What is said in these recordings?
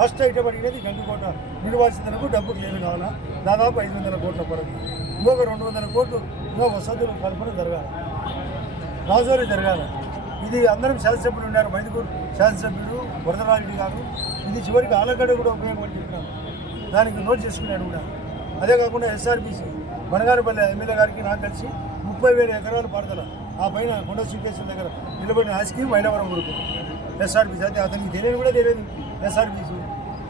First item అడిగినది Gandikota నిర్వాసితులకు డబ్బు clear కావాలా, దాదాపు 500 కోట్ల కొరకు. ఇంకొక 200 కోట్లు ఇంకా వసతులు కల్పన జరగాలి, రాజోరి జరగాలి. ఇది అందరం శాసనసభ్యులు ఉన్నారు, మైదుకూరు శాసనసభ్యుడు వరదరారెడ్డి గారు. ఇది చివరికి ఆలగడ్డ కూడా ఉపయోగపడుతున్నారు, దానికి నోట్ చేసుకున్నాడు కూడా. అదే కాకుండా ఎస్ఆర్బీసీ బనగానపల్లి ఎమ్మెల్యే గారికి నాకు కలిసి 30,000 ఎకరాలు పాడదల ఆ పైన కొండ శ్రీకేశ్వర దగ్గర నిలబడిన ఆస్కి మైలవరం కొడుకు ఎస్ఆర్బీసీ. అయితే అతనికి తెలియని కూడా తెలియదు ఎస్ఆర్బీసీ.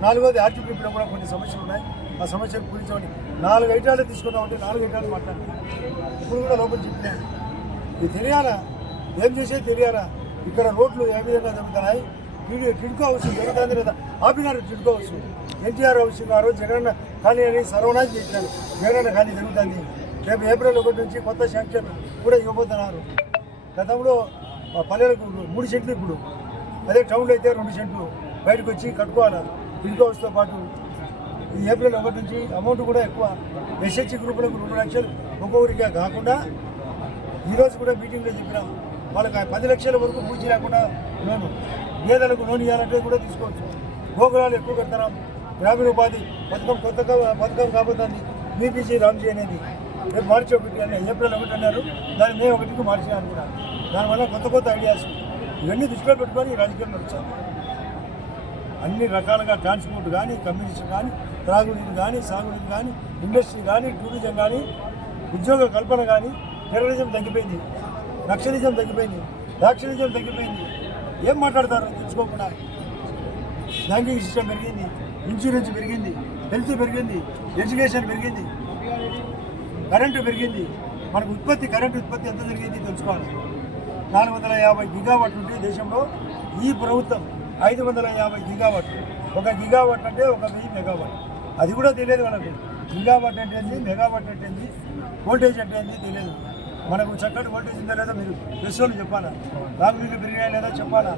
4వది ఆర్టీపీలో కూడా కొన్ని సమస్యలు ఉన్నాయి, ఆ సమస్యలు కూర్చోండి 4 ఐటాలు తీసుకున్నామంటే 4 ఐటాలు మాట్లాడాలి. ఇప్పుడు కూడా లోపల చెప్పినాడు, ఇది తెలియాలా, ఏం చేసేది తెలియాలా. ఇక్కడ రోడ్లు ఏ విధంగా జరుగుతున్నాయి, టిడ్కో హౌస్ జరుగుతుంది లేదా ఆపినారు. టిడ్కో హౌస్ ఎన్టీఆర్ హౌస్ గారు జగనన్న ఖాళీ అని సర్వనాశం చేసినారు. జగనన్న ఖాళీ జరుగుతుంది. రేపు ఏప్రిల్ 1 నుంచి కొత్త శాంక్షన్ కూడా ఇవ్వబోతున్నారు. గతంలో పల్లెలకు 3 సెంట్లు, ఇప్పుడు అదే టౌన్లో అయితే 2 సెంట్లు బయటకు వచ్చి కట్టుకోవాలి టిడ్కో హౌస్తో పాటు. ఈ ఏప్రిల్ 1 నుంచి అమౌంట్ కూడా ఎక్కువ. ఎస్హెచ్ గ్రూపులకు 2 లక్షలు ఒక్కొక్కరిగా కాకుండా ఈరోజు కూడా మీటింగ్లో చెప్పినాం, వాళ్ళకి 10 లక్షల వరకు పూర్తి లేకుండా లోను, గేదెలకు లోన్ ఇవ్వాలంటే కూడా తీసుకోవచ్చు. గోకులాలు ఎక్కువ కడతారా, గ్రామీణ ఉపాధి పథకం కొత్తగా పథకం కాబోతుంది బీపీసీ రామ్జీ అనేది. రేపు మార్చి 1 అని ఏప్రిల్ 1 అన్నారు, దాన్ని మే 1కు మార్చినారు కూడా. దానివల్ల కొత్త ఐడియాస్ ఇవన్నీ దృష్టిలో పెట్టుకొని రాజకీయం నడుచాలి. అన్ని రకాలుగా ట్రాన్స్పోర్ట్ కానీ, కమ్యూనికేషన్ కానీ, త్రాగునీరు కానీ, సాగునీరు కానీ, ఇండస్ట్రీ కానీ, టూరిజం కానీ, ఉద్యోగ కల్పన కానీ, టెర్రరిజం తగ్గిపోయింది, నక్సలిజం తగ్గిపోయింది, యాక్షనిజం తగ్గిపోయింది. ఏం మాట్లాడతారు తెలుసుకోకుండా. బ్యాంకింగ్ సిస్టమ్ పెరిగింది, ఇన్సూరెన్స్ పెరిగింది, హెల్త్ పెరిగింది, ఎడ్యుకేషన్ పెరిగింది, కరెంటు పెరిగింది. మనకు కరెంటు ఉత్పత్తి ఎంత జరిగింది తెలుసుకోవాలి. 450 గిగావాట్ ఉంటే దేశంలో, ఈ ప్రభుత్వం 550 గిగావాట్. 1 గిగావాట్ అంటే 1000 మెగావాట్. అది కూడా తెలియదు మనకు. గిగావాట్ అంటే ఏంది, మెగావాట్ అంటే ఏంది, వోల్టేజ్ అంటే ఏంది తెలియదు మనకు. చక్కటి వోల్టేజ్ ఉందా లేదా మీరు ప్రెస్ వాళ్ళు చెప్పాలా, తాగునీళ్ళు పెరిగాయా లేదా చెప్పాలా.